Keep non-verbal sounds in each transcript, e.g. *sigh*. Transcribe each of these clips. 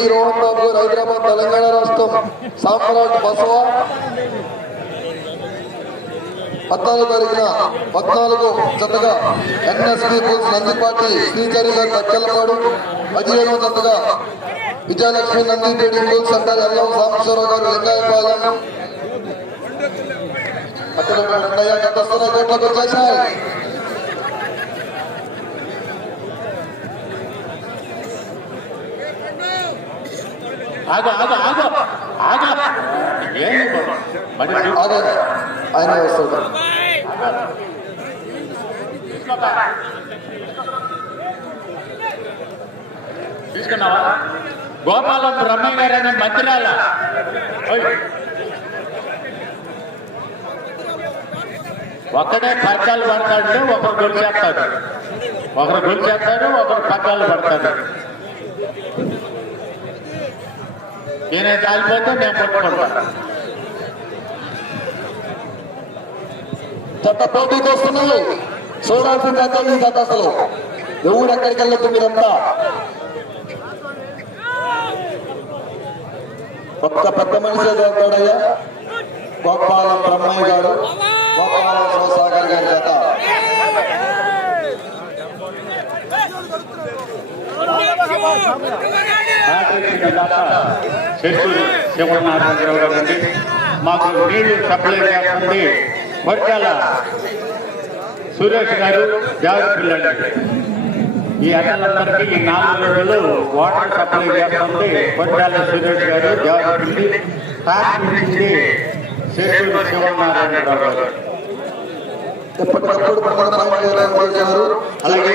D Rohan బాబు గారు హైదరాబాద్ తెలంగాణ రాష్ట్రం సామ్రాట్ బసవ పద్నాలుగు తారీఖున పద్నాలుగు జతగా ఎన్ఎస్పి బుల్స్ నందిపాటి శ్రీచరి గారు తక్కెళ్ళపాడు పదిహేనవ జతగా విజయలక్ష్మి నందిపేటి బుల్స్ అంటారు ఎల్లం సాంబశ్వరరావు గారు లింగాయపాలెం అక్కడ రెండయ్య కోట్లకు వచ్చేసాయి ఆగ ఆగ ఆగ ఆగ. బాబు? మరి అదే ఆయన తీసుకున్నావా? గోపాలం బ్రహ్మయ్య గారు అనే మంత్రాల ఒక్కడే పక్కలు పడతాడు ఒకరు గొలు చేస్తాడు ఒకరు గొలు చేస్తాడు ఒకరు పక్కలు పడతాడు. నేనే కాలిపోతే నేను పట్టుకుంటా. చెత్త పోటీకి వస్తున్నాయి చూడాల్సిన కథ ఈ కథ అసలు ఎవరు ఎక్కడికి వెళ్ళొద్దు మీరంతా? ఒక్క పెద్ద మనిషి వెళ్తాడయ్యా గోపాలం బ్రహ్మయ్య గారు గోపాలం శివసాగర్ గారి చేత చెట్టూరు శివనారాయణరావు గారు అండి మాకు నీళ్ళు సప్లై చేస్తుంది కొట్టాల సురేష్ గారు జాగ్రత్తలు ఈ అన్నలందరికీ ఈ నాలుగు రోజులు వాటర్ సప్లై చేస్తుంది కొట్టాల సురేష్ గారు జాగ్రత్తలు ప్రారంభించింది చెట్టూరు శివనారాయణరావు గారు ఎప్పటికప్పుడు ప్రధాన గారు అలాగే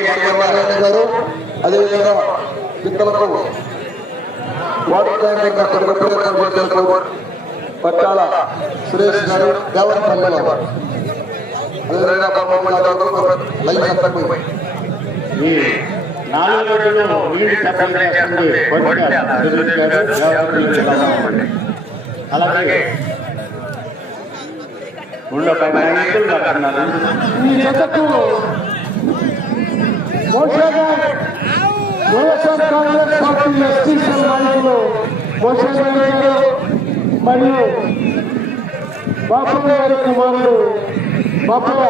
గారు అదేవిధంగా పిత్తలకు వాటర్ ఏర్పాటు చేస్తారు పట్టాల సురేష్ గారు ఈ నాలుగు రోజులు నీళ్ళు వర్గాల సురేష్ గారు జాగ్రత్త పిల్లి అలాగే ఊళ్ళో నాయకులు కట్టున్నారు వైఎస్ఆర్ కాంగ్రెస్ పార్టీ ఎస్టీసీఎల్ నాయకులు మోషగా గారు మరియు బాపయ్య గారి కుమారుడు బాపయ్య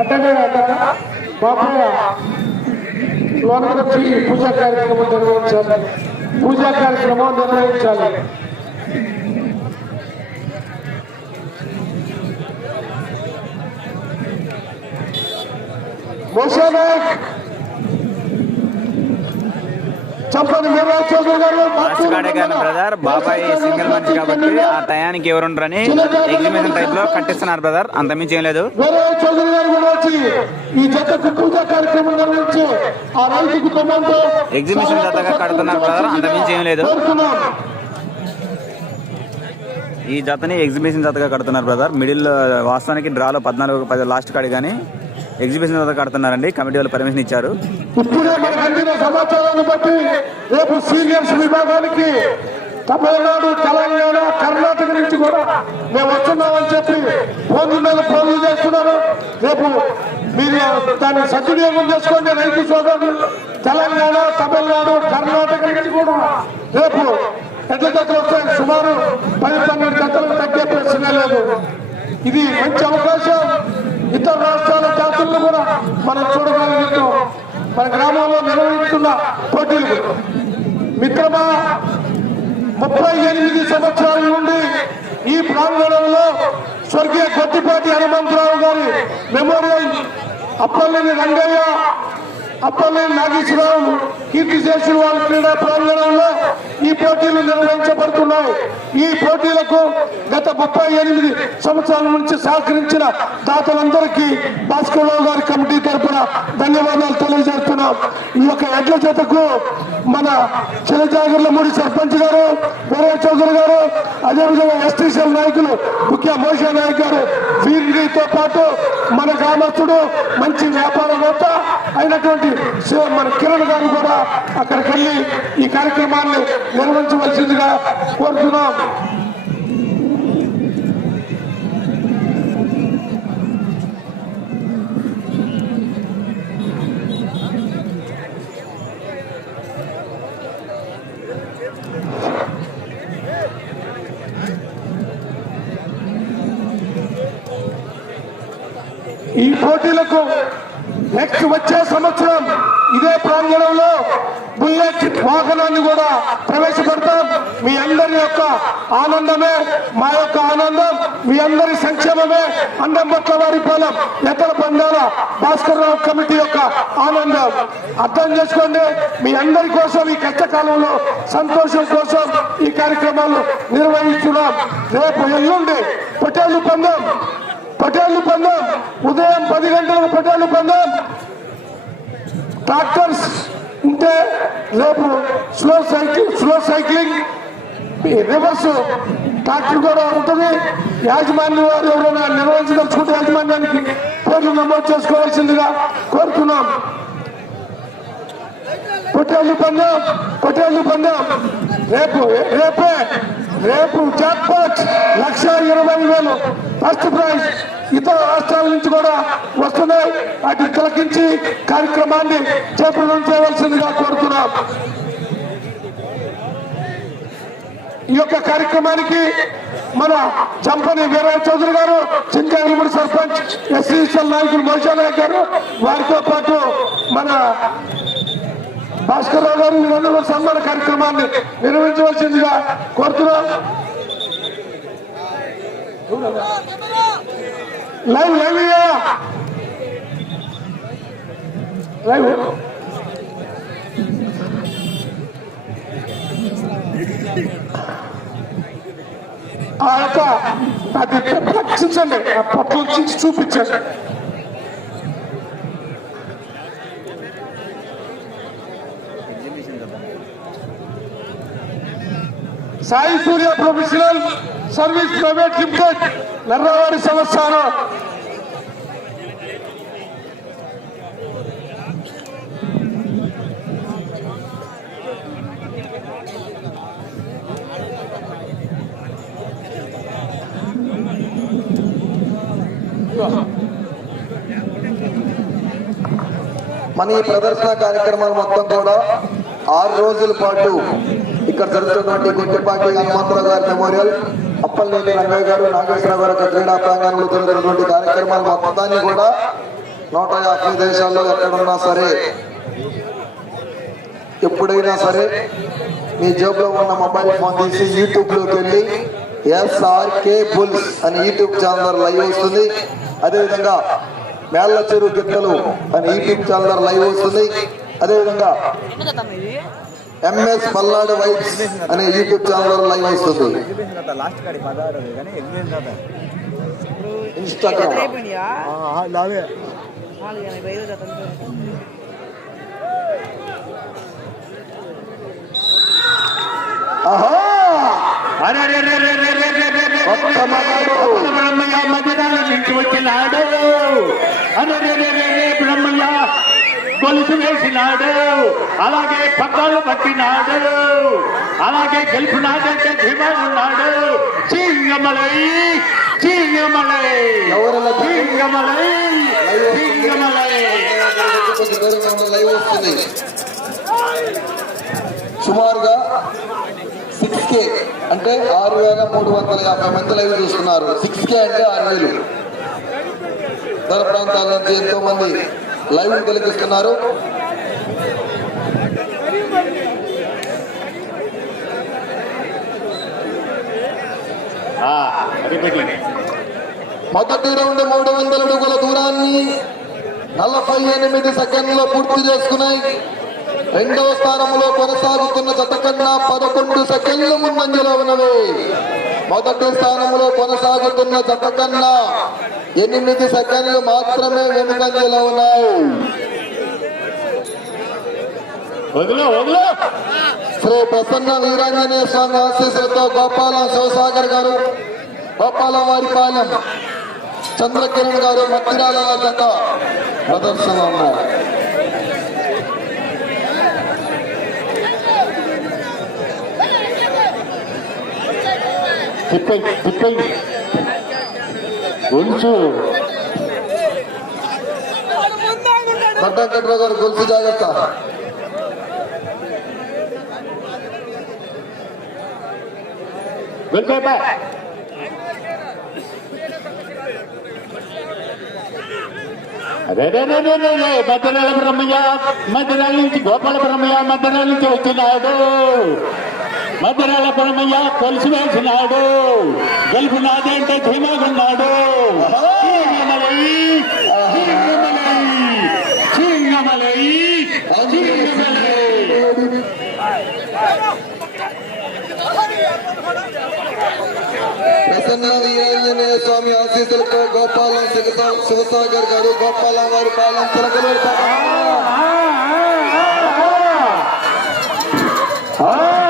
అట్టగా అట్టగా బాపయ్య లోనకొచ్చి పూజా కార్యక్రమం నిర్వహించాలి పూజా కార్యక్రమం నిర్వహించాలి మోషా నాయక్ బ్రదర్ బాబాయ్ సింగిల్ మనిషి కాబట్టి ఆ టయానికి ఎవరుంటారని ఎగ్జిబిషన్ టైప్లో కట్టిస్తున్నారు బ్రదర్ అంతమించి ఏం లేదు. ఎగ్జిబిషన్ జతగా కడుతున్నారు బ్రదర్ అంతమించి ఏం లేదు. ఈ జతని ఎగ్జిబిషన్ జతగా కడుతున్నారు బ్రదర్ మిడిల్ వాస్తవానికి డ్రాలో పద్నాలుగు పది లాస్ట్ కాడి కానీ ఎగ్జిబిషన్ జత కడుతున్నారండి. కమిటీ వాళ్ళు పర్మిషన్ ఇచ్చారు. ఇప్పుడే మనకు అందిన సమాచారాన్ని బట్టి రేపు సీనియర్స్ విభాగానికి తమిళనాడు తెలంగాణ కర్ణాటక నుంచి కూడా మేము వస్తున్నామని చెప్పి ఫోన్ల మీద ఫోన్లు చేస్తున్నారు. రేపు మీరు దాన్ని సద్వినియోగం చేసుకోండి రైతు సోదరులు. తెలంగాణ తమిళనాడు కర్ణాటక నుంచి కూడా రేపు ఎట్ల జతలు వస్తాయి. సుమారు పది పన్నెండు జతలు తగ్గే ప్రశ్న లేదు. ఇది మంచి అవకాశం. ఇతర రాష్ట్రాల జాతులను కూడా మనం చూడగలుగుతాం మన గ్రామంలో నిర్వహిస్తున్న పోటీలు మిత్రమా ముప్పై ఎనిమిది సంవత్సరాల నుండి ఈ ప్రాంగణంలో స్వర్గీయ గొట్టిపాటి హనుమంతరావు గారి మెమోరియల్ అప్పల్లిని రంగయ్య అప్పల్లిని నాగేశ్వరరావు కీర్తి చేసిన వాళ్ళ క్రీడా ప్రాంగణంలో ఈ పోటీలు నిర్వహించబడుతున్నాయి. ఈ పోటీలకు గత ముప్పై ఎనిమిది సంవత్సరాల నుంచి సహకరించిన దాతలందరికీ భాస్కర్రావు గారి కమిటీ తరఫున ధన్యవాదాలు తెలియజేస్తున్నాం. ఈ యొక్క ఎడ్ల చేతకు మన చిలజాగర్లమూడి సర్పంచ్ గారు వీరయ్య చౌదరి గారు అదేవిధంగా ఎస్టీసీఎల్ నాయకులు ముఖ్య మోషా నాయక్ గారు వీరితో పాటు మన గ్రామస్తుడు మంచి వ్యాపారవేత్త అయినటువంటి మన కిరణ్ గారు కూడా అక్కడికి వెళ్ళి ఈ కార్యక్రమాన్ని నిర్వహించవలసిందిగా కోరుతున్నాం. పార్టీలకు నెక్స్ట్ వచ్చే సంవత్సరం ఇదే ప్రాంగణంలో బుల్లెట్ వాహనాన్ని కూడా ప్రవేశపెడతాం. మీ అందరి యొక్క ఆనందమే మా యొక్క ఆనందం మీ అందరి సంక్షేమమే. అండంబట్ల వారి పాలెం ఎత్తల పందాల భాస్కర్ రావు కమిటీ యొక్క ఆనందం. అర్థం చేసుకోండి మీ అందరి కోసం ఈ కష్టకాలంలో సంతోషం కోసం ఈ కార్యక్రమాలు నిర్వహిస్తున్నాం. రేపు ఎల్లుండి పటేలు పందెం. పటేళ్ళు పందెం. ఉదయం పది గంటలకు పటేళ్ళు పందాం. ట్రాక్టర్స్ ఉంటే రేపు slow cycle slow cycling. Reverse tractor కూడా ఉంటుంది. యాజమాన్యం వారు ఎవరైనా నిర్వహించదలుచుకుంటే యాజమాన్యానికి పేర్లు నమోదు చేసుకోవాల్సిందిగా కోరుతున్నాం. పొట్టేళ్ళు పందాం పొట్టేళ్ళు పందాం. రేపు రేపే రేపు జాక్పాట్ లక్ష ఇరవై వేలు. ఫస్ట్ ప్రైజ్ ఇతర రాష్ట్రాల నుంచి కూడా వస్తున్నాయి. వాటిని తిలకించి కార్యక్రమాన్ని చేపట్టడం చేయవలసిందిగా కోరుతున్నాం. ఈ యొక్క కార్యక్రమానికి మన చంపని వీరయ్య చౌదరి గారు చింతాగిరిపూడి సర్పంచ్ ఎస్సీఎస్ఎల్ నాయకులు మోషా గారు వారితో పాటు మన భాస్కర్ రావు గారు వీరందరూ సన్మాన కార్యక్రమాన్ని నిర్వహించవలసిందిగా కోరుతున్నాం. Live live live. ఆ యొక్క అది రక్షించండి ఆ పట్ల చూపించండి. Sai Surya professional service private limited నర్రవారి సంస్థానం. మన ఈ ప్రదర్శన కార్యక్రమాలు మొత్తం కూడా ఆరు రోజుల పాటు ఇక్కడ జరుగుతున్నటువంటి గుంటపాటి హనుమంతరావు గారి మెమోరియల్ అప్పలనేని రంగయ్య గారు నాగేశ్వరరావు గారి యొక్క క్రీడా ప్రాంగణంలో జరుగుతున్నటువంటి కార్యక్రమాలు మొత్తాన్ని కూడా నూట యాభై దేశాల్లో ఎక్కడున్నా సరే ఎప్పుడైనా సరే మీ జేబులో ఉన్న మొబైల్ ఫోన్ తీసి యూట్యూబ్లోకి వెళ్ళి ఎస్ఆర్కే బుల్స్ అని యూట్యూబ్ ఛానల్ లైవ్ వస్తుంది. అదేవిధంగా మేళ్ళ చెరువు గిట్టలు అని యూట్యూబ్ ఛానల్ లైవ్ వస్తుంది. అదేవిధంగా ఎంఎస్ పల్నాడు వైబ్స్ అనే యూట్యూబ్ ఛానల్ లైవ్ వస్తుంది. బ్రహ్మయ్య అరే బ్రహ్మయ్య. గొలుసు వేసినాడు. అలాగే పగ్గాలు పట్టినాడు. అలాగే గెలుపునాడంటే ధీమా ఉన్నాడు. చీంగమలై చీంగమలై చీంగమలై లైవ్ వస్తుంది సుమారుగా సిక్స్ కే అంటే ఆరు వేల మూడు వందల యాభై మంది లైవ్ చూస్తున్నారు. సిక్స్ కే అంటే ఆరు వేలు. ఇతర ప్రాంతాల నుంచి ఎంతో మంది లైవ్ కలిగిస్తున్నారు. మొదటి రౌండ్ మూడు వందల అడుగుల దూరాన్ని నలభై ఎనిమిది సెకండ్లో పూర్తి చేసుకున్నాయి. రెండవ స్థానంలో కొనసాగుతున్న జత కన్నా పదకొండు సెకండ్లు ముందంజలో ఉన్నవి. మొదటి స్థానంలో కొనసాగుతున్న జత కన్నా ఎనిమిది సెకండ్లు మాత్రమే వెనుకంజలో ఉన్నాయి. శ్రీ ప్రసన్న వీరాంజనేయ స్వామి ఆశీస్సులతో గోపాలం శివసాగర్ గారు గోపాలం వారిపాలెం చంద్రకిరణ్ గారు మత్తిరాల జత ప్రదర్శన ఉన్నారు తిప్పై తిప్పై ఉంచు పట్టాకట్రావు గారు గొలుసు జాగ్రత్త. వెళ్ళిపోయా మధ్యరాల బ్రహ్మయ్య మధ్యరాల నుంచి గోపాల బ్రహ్మయ్య మధ్యరాల నుంచి వస్తున్నాడు मध्य परमय कलना गलनादे धीमा प्रसन्न स्वामी आशीस गोपाल शिवसागर गोपाल वाल Ah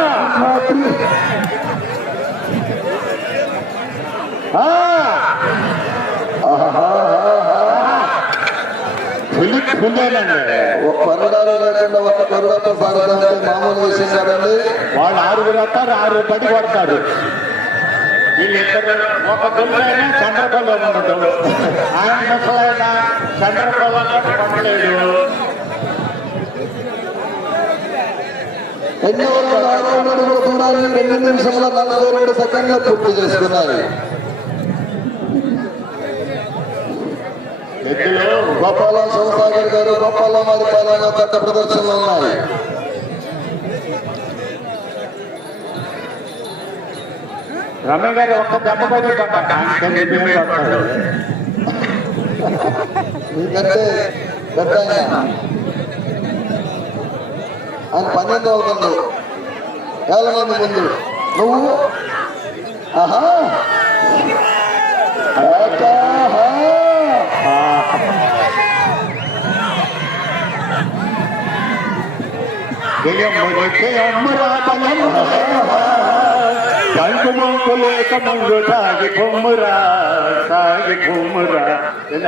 పులి పులేనండి ఒక కొరడాలు లేకుండా ఒక కొరడాతో సాగుతుంటే మామూలు విషయం కాదండి. వాళ్ళు ఆరుగురు వస్తారు ఆరు పడి కొడతారు. ఒక దుల్లైనా ఆయన ముసలైన ఎన్నో రెండు నిమిషముల నలభై రెండు సెకండ్లు పూర్తి చేసుకున్నారు ఎద్దులు గోపాలం శివసాగర్ గారు గోపాలం వారి పాలన చట్ట ప్రదర్శనలో ఉన్నాయి. రమ్య గారు ఒక్క దెబ్బ మీకంటే పెద్ద ఆయన. పన్నెండు అవుతుంది వేల మంది ముందు. నువ్వు? ఆహా. కంకు మంకు లేక మందు తాగి కుమ్మరా తాగి కుమ్మరా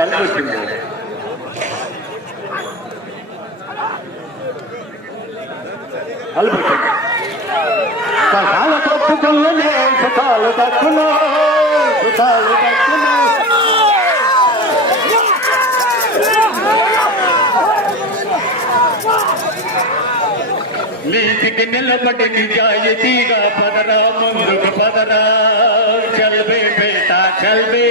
అనిపిస్తుంది అల్పట్టింది కథాల తప్పుకున్న సుఖాలు తక్కువ సుఖాలు తక్కువ నిలబడి నిలబడి నిజాయితీగా పదరా ముందుకు పదరా. చల్వే బేట చల్వే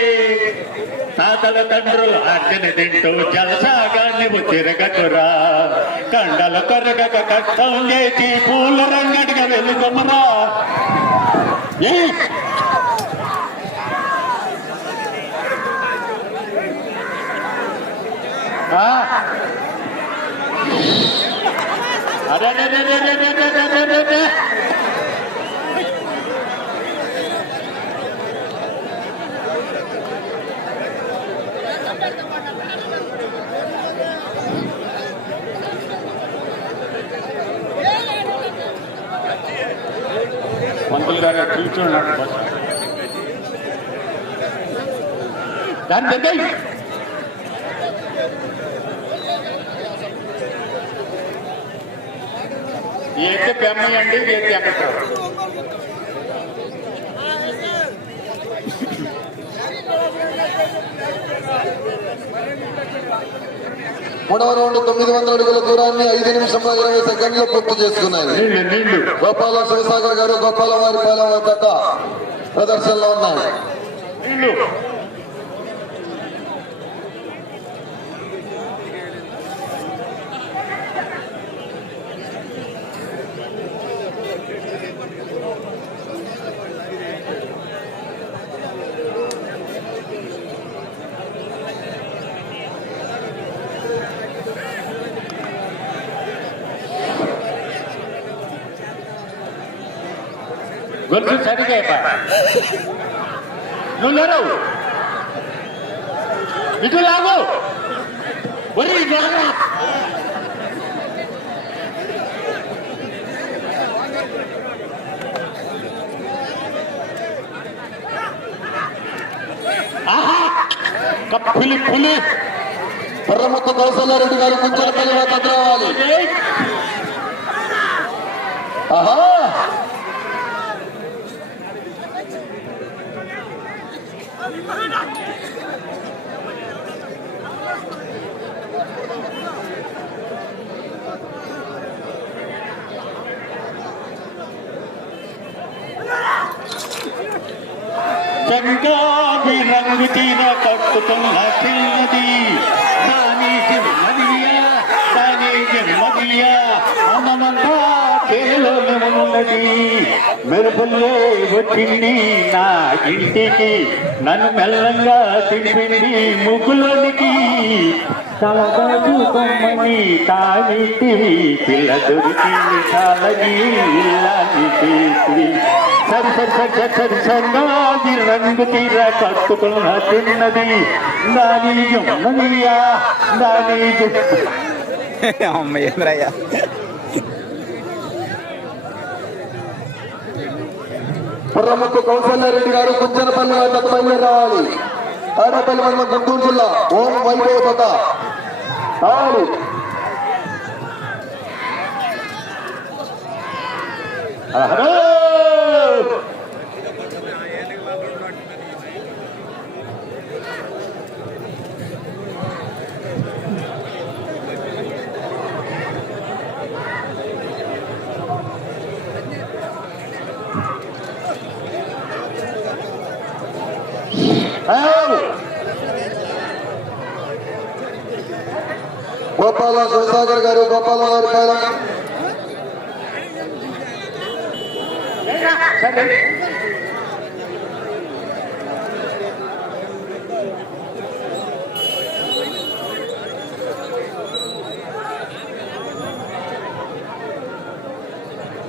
తాతల తండ్రులు అర్జున తింటూ జలసాగా నువ్వు తిరగకురా కండల తొరగక కష్టం చేసి పూల రంగడిగా వెలుగమరా ఏ? ఆ? ಮಂಗಲ್ಗಾರ ಕೀಚೋಣ ఏది బెమ్మయండి ఏది ఎక్కటారు మూడవ రౌండ్ తొమ్మిది వందల అడుగుల దూరాన్ని ఐదు నిమిషంలో ఇరవై సెకండ్లు పూర్తి చేసుకున్నాయి. గోపాల శివసాగర్ గారు గోపాల వారి జత ప్రదర్శనలో ఉన్నాయి. నువ్వు సరి చేయపా నువ్వు లేవు ఇటు లాగు. ఒరి జరగరా పులి. పులి పర్రమొత్త కౌశల్యారెడ్డి గారు ముంచలపల్లి రావాలి. ఆహా. ಗಂಗಾಭಿರಂಗಿತಿನ ಕಟ್ಟುತನ್ನ ತಿಳಿಯದಿ ನಾನೀ ತಿನ್ನ ఉన్నది మెరుపుల్లే వచ్చింది నా ఇంటికి. నన్ను మెల్లంగా తిప్పింది ముగ్గులోనికి. తలదాడు కొమ్మని తాగితివి పిల్ల దొరికింది చాలని ఇల్లాని తీసి సరి సరి సరి సరి సరి రంగు తీర కట్టుకున్న తిన్నది దాని జమ్మనియా దాని *laughs* అమ్మ ఏంద్రయ్యా పుర్రముక్కు కౌశల్యారెడ్డి గారు కుంచనపల్లి గారు జత రావాలి తాడేపల్లి మండలం గుంటూరు జిల్లా ఓం వైభవత రావాలి హలో గోపాల శివసాగర్ గారు గోపాల వారి పైన.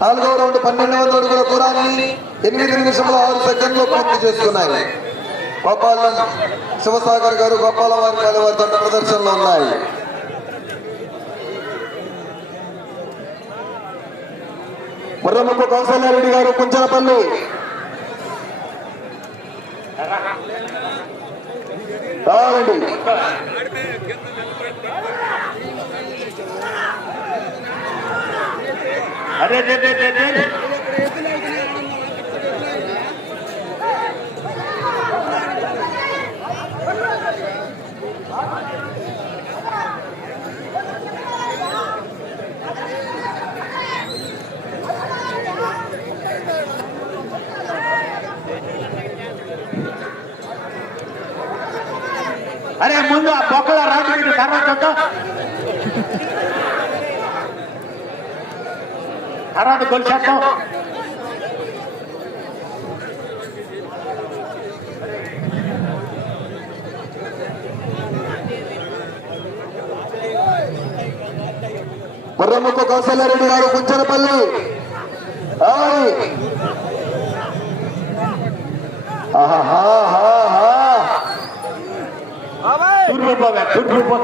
నాలుగవ రౌండ్ పన్నెండు వందల అడుగుల దూరాన్ని ఎనిమిది నిమిషంలో ఆరు సెకండ్లో పూర్తి చేసుకున్నాయి గోపాల శివసాగర్ గారు గోపాల వారి వారి దండ ప్రదర్శనలో ఉన్నాయి. ముర్రముక్కు కౌశల్యారెడ్డి గారు కుంచనపల్లి. రావండి అరే రే రే. ముందు ఆ బొక్కల రాజకీయ తర్వాత తర్వాత కొలిచేద్దాం ముర్రముక్కు కౌశల్యారెడ్డి గారు కుంచనపల్లి రావాలి ఆహాహాహా. తూర్పు పోవే తూర్పు పో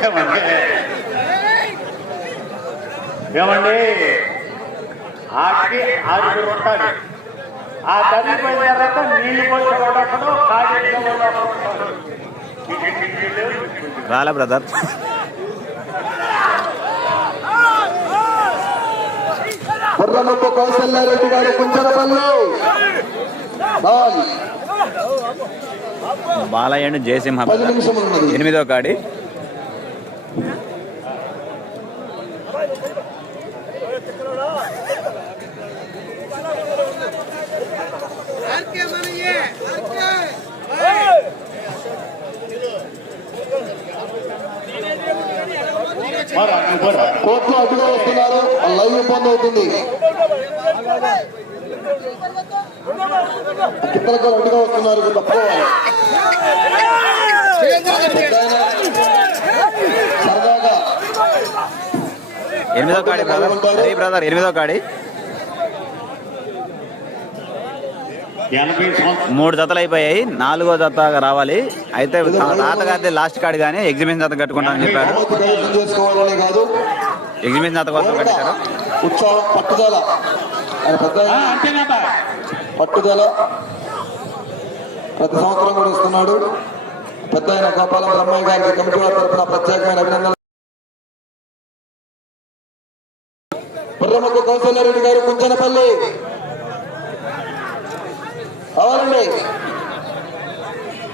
ఏమండి? ఏమండి? ఆడికి ఆరుగురు ఉంటారు ఆ తల్లి పోయిన తర్వాత నీళ్ళు పోసేవాడు ఒకడు ఒకడు రాలే బ్రదర్ ముర్రముక్కు కౌశల్యారెడ్డి గారు కుంచనపల్లి రావాలి బాలయ్య జయసింహ ఎనిమిదో కాడి. కోర్టు అడ్డుగా వస్తున్నారు. లైవ్ ఇబ్బంది అవుతుంది. కిత్తలకు అడ్డుగా వస్తున్నారు. తప్పుకోవాలి సరదాగా ఎనిమిదో కాడి బ్రదర్ ఎనిమిదో కాడి ఎనభై సంవత్సరాలు మూడు జతలు అయిపోయాయి. నాలుగో జత రావాలి. అయితే తాతగారి లాస్ట్ కాడి కానీ ఎగ్జిబిషన్ జత కట్టుకుంటామని చెప్పారు ఎగ్జిబిషన్ జత కోసం కట్టారు ఉత్సాహం పట్టుదల. ప్రతి సంవత్సరం కూడా వస్తున్నాడు పెద్ద ఆయన గోపాలం బ్రహ్మయ్య గారికి కమిటీ వారి తరఫున ప్రత్యేకమైన అభినందనలు. బుర్రముక్కు కౌశల్యారెడ్డి గారు కుంచనపల్లి. అవునండి.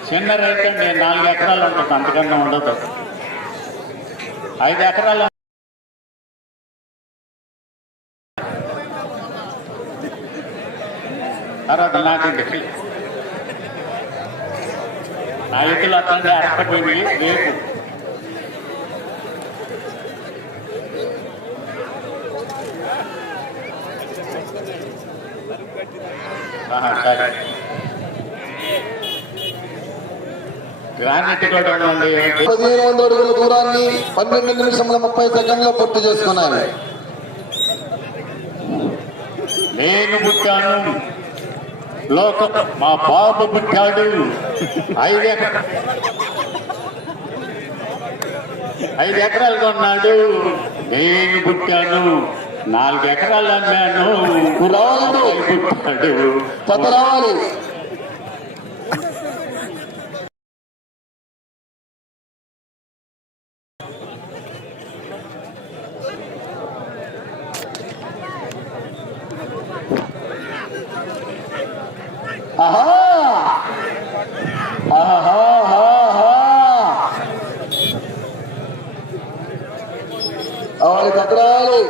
చిన్న రైతు అండి నాలుగు ఎకరాలు ఉంటుంది అంతకన్నా ఉండదు. ఐదు ఎకరాలు తర్వాత నాకండి నా ఇద్దరు అతన్ని అర్పపోయింది రేపు సరే. గ్రానైట్ పదిహేను వందల అడుగుల దూరాన్ని పన్నెండు నిమిషముల ముప్పై సెకండ్లో పూర్తి చేసుకున్నారు నేను పుట్టాను. లోక మా బాబు పుట్టాడు. ఐదు ఐదు ఎకరాలు కొన్నాడు. నేను పుట్టాను. నాలుగు ఎకరాలు అమ్మాను. పుట్టాడు చెత్త రావాలి ఆహా ఆహాహాహా. రావాలి చెత్త రావాలి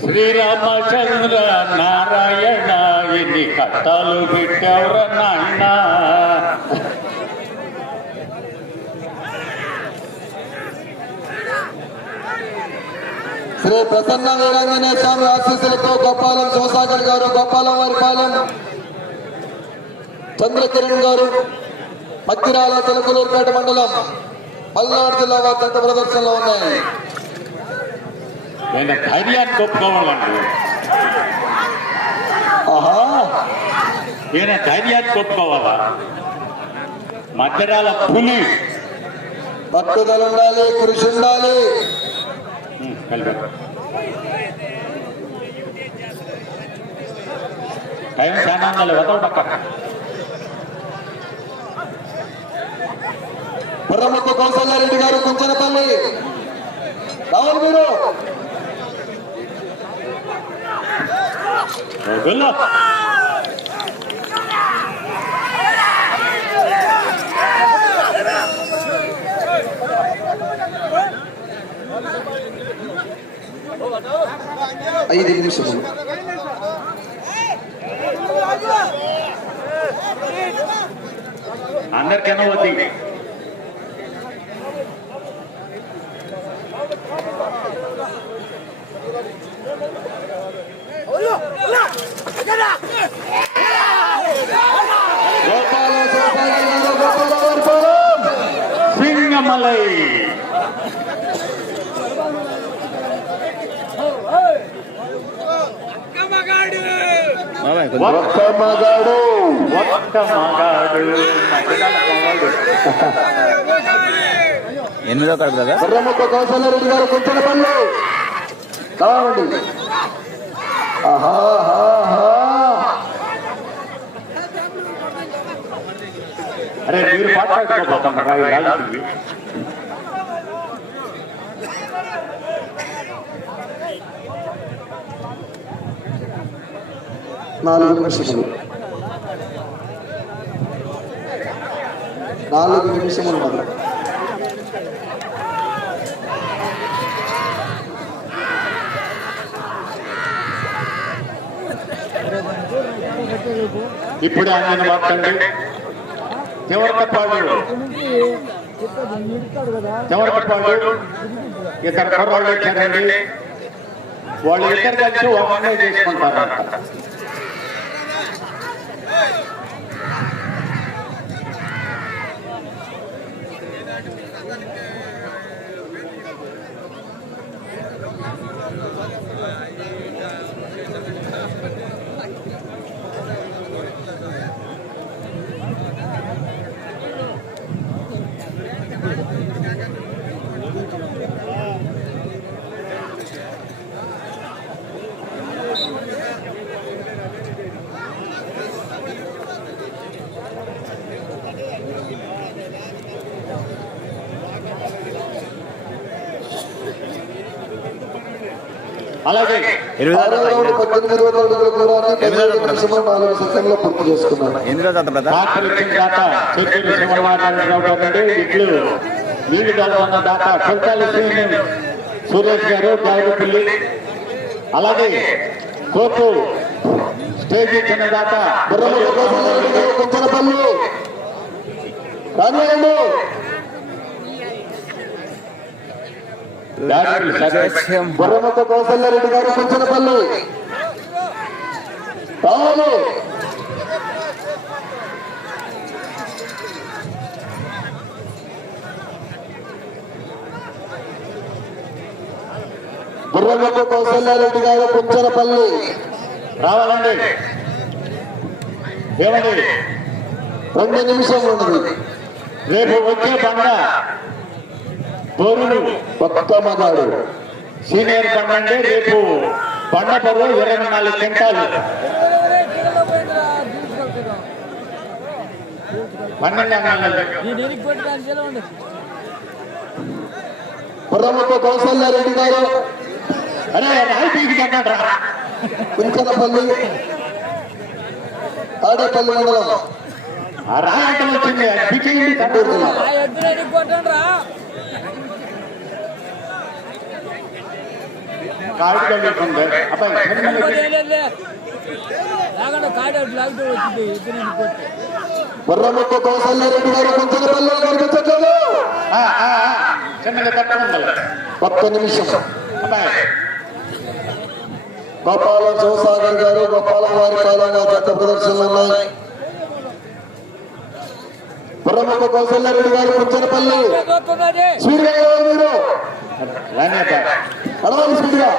శ్రీరామచంద్ర నారాయణ ఎన్ని కట్టాలు పెట్టావురా నాయన శ్రీ ప్రసన్న వీరాంజనేయ స్వామి ఆశీస్సులతో గోపాలం శివసాగర్ గారు గోపాలం వారి పాలెం చంద్రకిరణ్ గారు మక్కిరాల చిలకలూరుపేట మండలం పల్నాడు జిల్లా వారి జంట ప్రదర్శనలో ఉన్నాయి. నేను ధైర్యాన్ని ఒప్పుకోవాలండి ఆహా. నేను ధైర్యాన్ని ఒప్పుకోవాలా మధ్యరాల పులి. పట్టుదల ఉండాలి కృషి ఉండాలి. టైం చాలా ఉండాలి వదల పక్క బుర్రముద్ద కౌశల్యారెడ్డి గారు కుంచనపల్లి రావాలి మీరు వెళ్ళు ఐదు నిమిషములు అందరికైనా వద్ది గోపాలం శివసాగర్ గారు గోపాలం వారి పాలెం సింగమలై ఒక్క మగాడు ఒక్క మగాడు ఎనిమిదో కాదు కదా? బుర్రముద్ద కౌశల్యారెడ్డి గారు కుంచనపల్లి కావండి. అరే మీరు మాట్లాడుకోబోతాం నాలుగు నిమిషములు. నాలుగు నిమిషములు ఉన్నది ఇప్పుడు ఆయన మాట్లాడండి. చివరికప్పాడు చివరికప్పాడు ఇద్దరు కుర్రాళ్ళు వచ్చారండి వాళ్ళు ఇద్దరు కలిసి ఒకనే చేసుకుంటారంట. అలాగే పద్దెనిమిది వందల అడుగుల దూరాన్ని సెకండ్లో పూర్తి ఎనిమిదో జత ఇట్లు. దాత సురేష్ గారు గాయపల్లి అలాగే. కోర్టు స్టేజ్ ఇచ్చిన దాత కౌశల్యారెడ్డి గారు కుంచనపల్లి రానివ్వండి దాడులు కౌశల్యారెడ్డి గారు పుచ్చనపల్లి కావాలి బుర్రముక్క కౌశల్యారెడ్డి గారు కుంచనపల్లి రావాలండి. ఏమండి? రెండు నిమిషం ఉండదు రేపు వచ్చే పండుగ. బొరులు కొత్త మగాడు సీనియర్ బండ అంటే రేపు బండ బరువు ఇరవై నాలుగు క్వింటాలు పన్నెండు అన్నాలు బుర్రముక్క గారు. అరే రాయి తీసుకున్నాడు కుంచనపల్లి తాడేపల్లి మండలం. రాయటం వచ్చింది అది పిచ్చేయండి గుంటూరు జిల్లా. కాడు కడుగుతుంది గారు కుంచనపల్లి చిన్నగా ఒక్క నిమిషం గోపాలం శివసాగర్ గారు గోపాలం వారి కాలంగా చెత్త ప్రదర్శనలు ఉన్నాయి. బుర్రముక్క కౌశల్యారెడ్డి గారు స్పీడ్గా వెళ్ళాలి మీరు? నడవాలి స్పీడ్గా.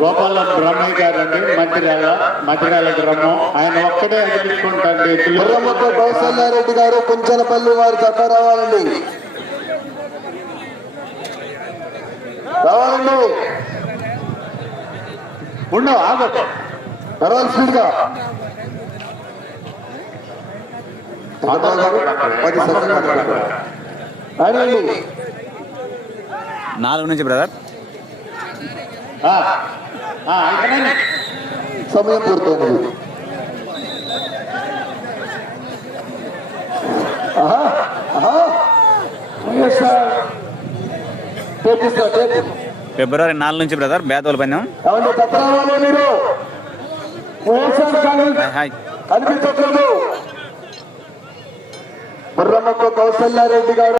గోపాల బ్రహ్మయ్య గారు అండి మంత్రిరాల మంత్రిరాల గ్రామం. ఆయన ఒక్కడే అనిపించుకుంటాండి బుర్రముక్క కౌశల్యారెడ్డి గారు కుంచనపల్లి వారి చట్ట రావాలండి. రావాలండి. ఉండు ఆగు స్పీడ్గా. రానివ్వండి నాలుగు నుంచి బ్రదర్. సమయం పూర్తయినది ఆహా, ఆహా. టేపు. ఫిబ్రవరి నాలుగు నుంచి బ్రదర్ బేతోలు పందెం కనిపించట్లేదు బుర్రమ్మక్క కౌశల్యారెడ్డి గారు